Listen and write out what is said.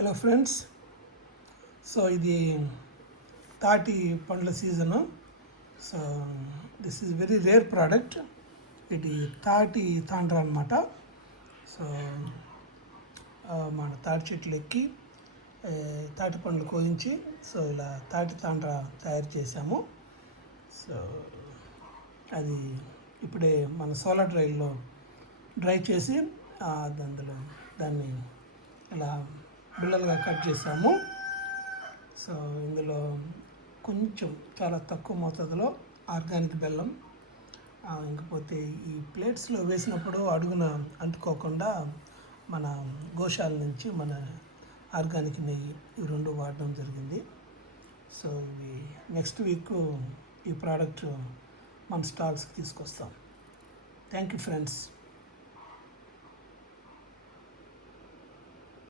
Hello friends, so ఇది తాటి పండ్ల season. So this is very rare product. ఇది తాటి తాండ్ర అనమాట. సో మన తాటి చెట్లు ఎక్కి తాటి పండ్లు కోయించి సో ఇలా తాటి తాండ్ర తయారు చేసాము. సో అది ఇప్పుడే మన సోలార్ డ్రైలో డ్రై చేసి అందులో దాన్ని ఇలా బిళ్ళలుగా కట్ చేసాము. సో ఇందులో కొంచెం చాలా తక్కువ మోతాదులో ఆర్గానిక్ బెల్లం, ఇంకపోతే ఈ ప్లేట్స్లో వేసినప్పుడు అడుగున అంటుకోకుండా మన గోశాల నుంచి మన ఆర్గానిక్ నెయ్యి ఇవి రెండు వాడడం జరిగింది. సో ఇవి నెక్స్ట్ వీక్ ఈ ప్రోడక్ట్ మన స్టాల్స్కి తీసుకొస్తాం. Thank you friends.